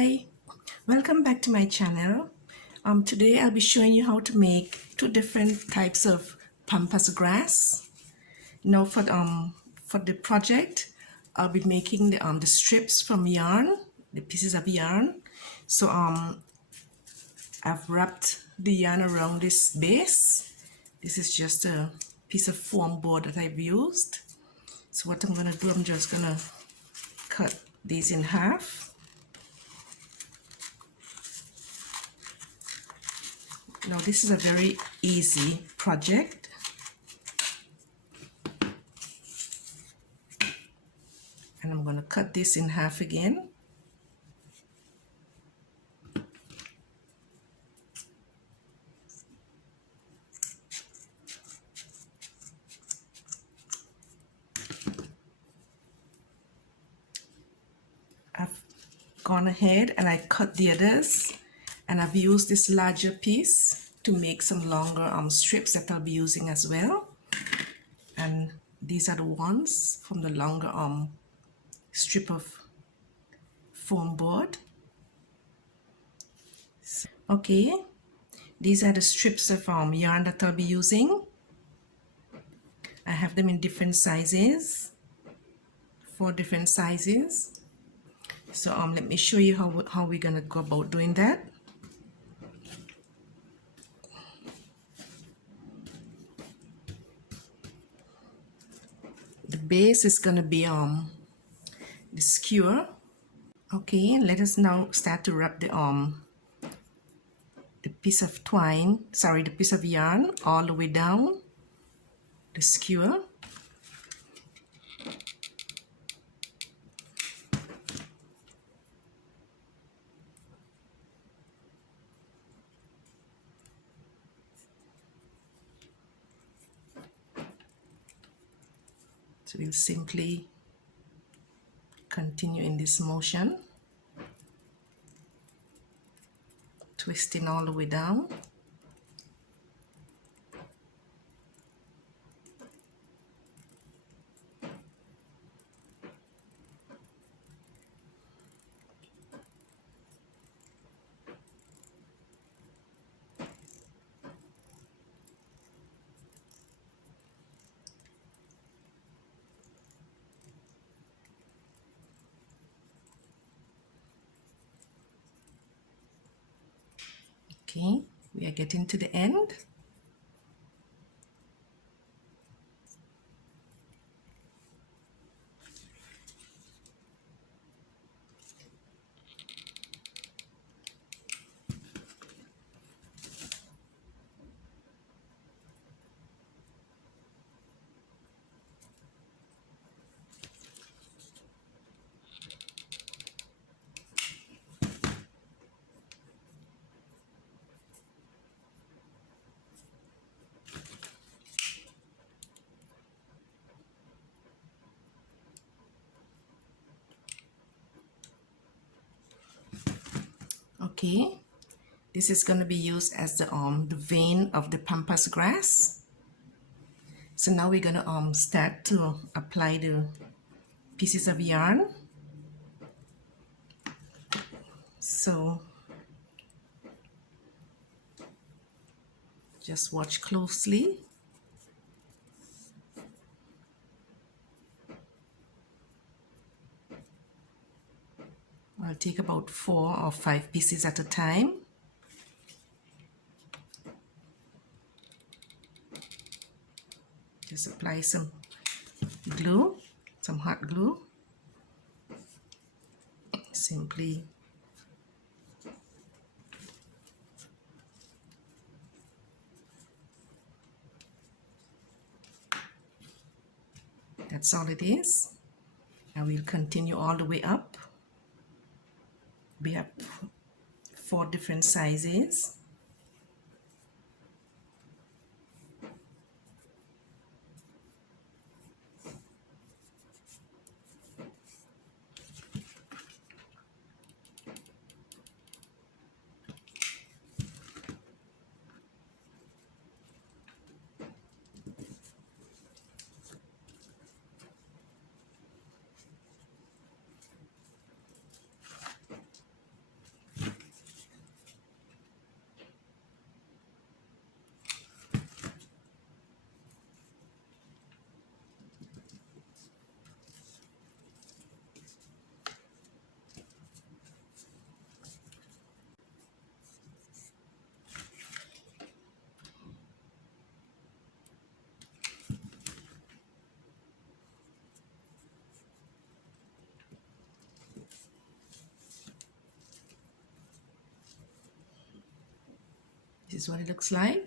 Hi, welcome back to my channel. Today I'll be showing you how to make two different types of pampas grass. Now for the project, I'll be making the strips from yarn, the pieces of yarn. So I've wrapped the yarn around this base. This is just a piece of foam board that I've used. So what I'm gonna do, I'm just gonna cut these in half. Now this is a very easy project. And I'm going to cut this in half again. I've gone ahead and I cut the others, and I've used this larger piece to make some longer strips that I'll be using as well. And these are the ones from the longer strip of foam board. Okay, these are the strips of yarn that I'll be using. I have them in different sizes, 4 different sizes. So let me show you how we're gonna go about doing that. The base is gonna be the skewer. Okay, let us now start to wrap the piece of the piece of yarn all the way down the skewer. So we'll simply continue in this motion, twisting all the way down. Okay, we are getting to the end. Okay, this is going to be used as the vein of the pampas grass. So now we're going to start to apply the pieces of yarn. So just watch closely. I'll take about 4 or 5 pieces at a time. Just apply some glue, some hot glue. Simply that's all it is. And we'll continue all the way up. We have 4 different sizes. is what it looks like.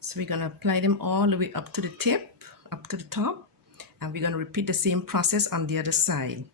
So we're going to apply them all the way up to the tip, up to the top, and we're going to repeat the same process on the other side.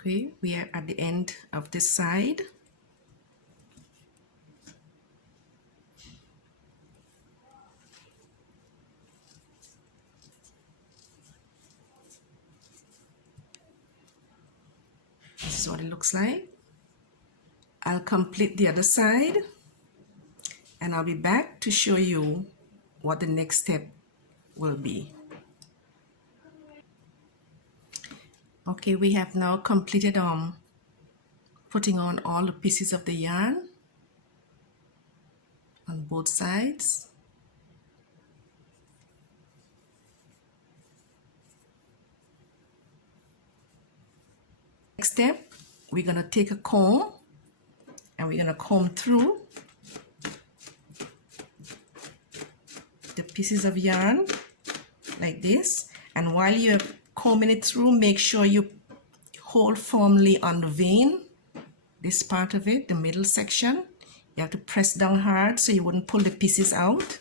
Okay, we are at the end of this side. This is what it looks like. I'll complete the other side and I'll be back to show you what the next step will be. Okay, we have now completed putting on all the pieces of the yarn on both sides. Next step, we're going to take a comb and we're going to comb through the pieces of yarn like this. And while you're combing it through, make sure you hold firmly on the vein, this part of it, the middle section. You have to press down hard so you wouldn't pull the pieces out,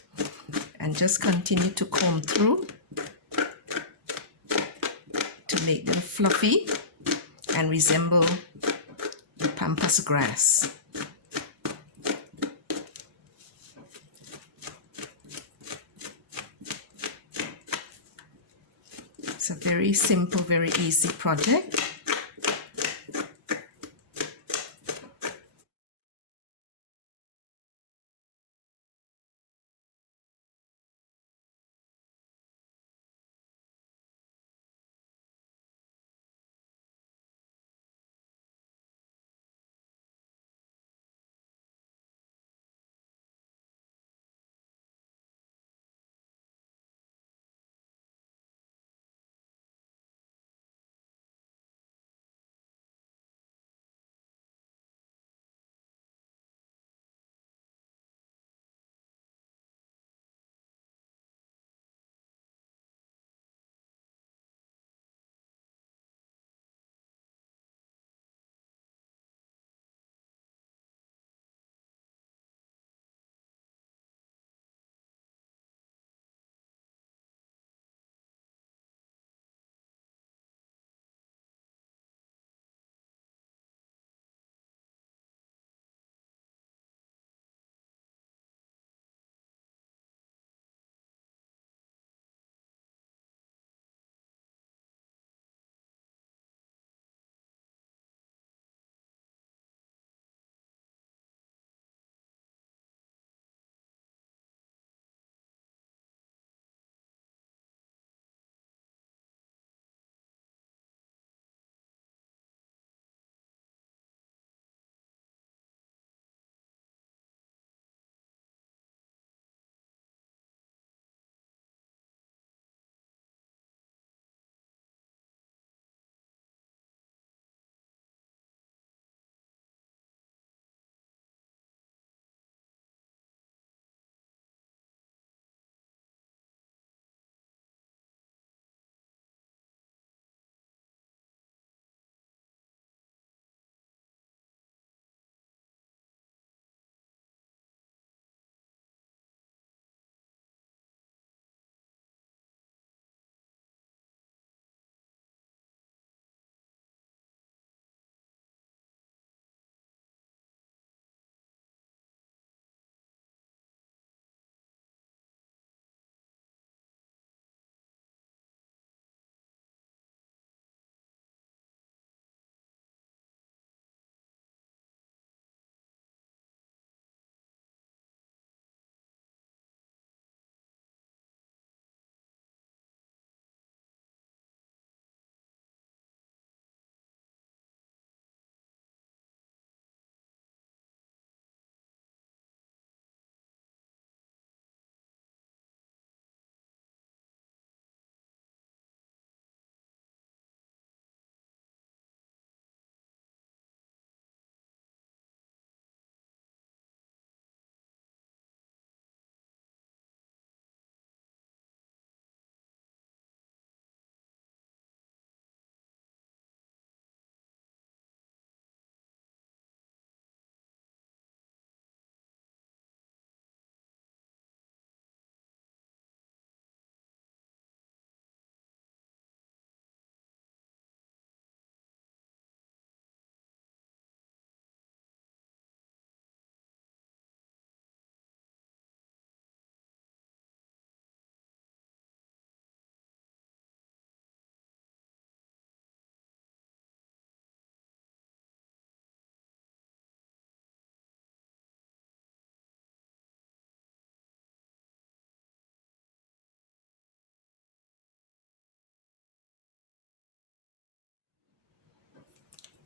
and just continue to comb through to make them fluffy and resemble the Pampas grass. It's a very simple, very easy project.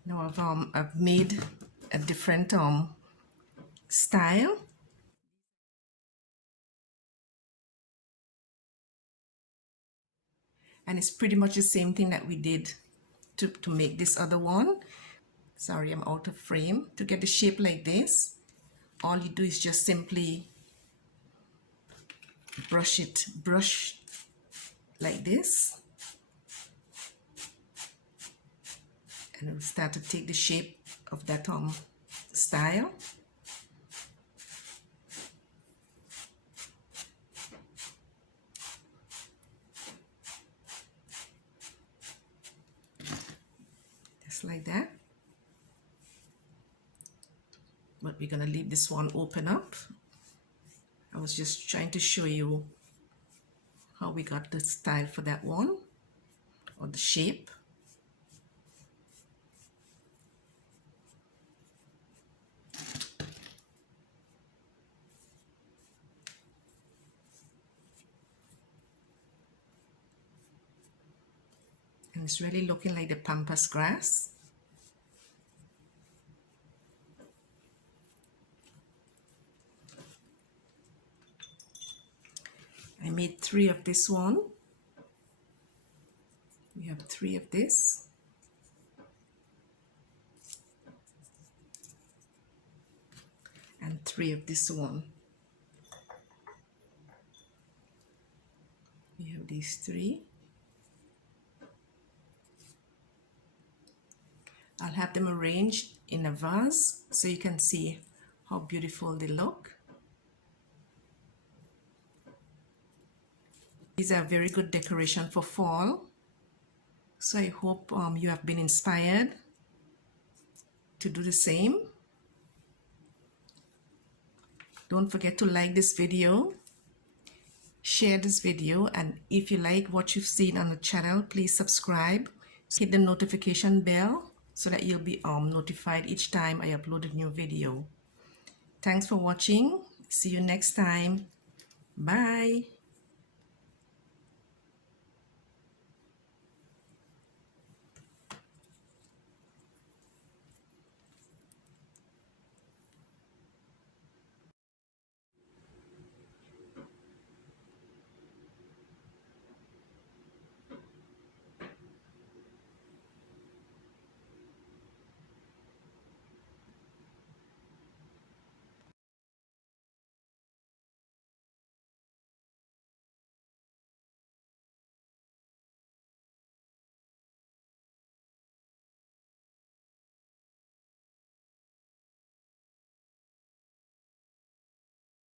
Now I've made a different style, and it's pretty much the same thing that we did to make this other one. Sorry, I'm out of frame. To get the shape like this, all you do is just simply brush like this, and it will start to take the shape of that style. Just like that. But we're gonna leave this one open up. I was just trying to show you how we got the style for that one, or the shape. And it's really looking like the Pampas grass. I made 3 of this one. We have 3 of this. And 3 of this one. We have these 3. I'll have them arranged in a vase so you can see how beautiful they look. These are very good decoration for fall. So I hope you have been inspired to do the same. Don't forget to like this video, share this video, and if you like what you've seen on the channel, please subscribe. Hit the notification bell so that you'll be notified each time I upload a new video. Thanks for watching. See you next time. Bye.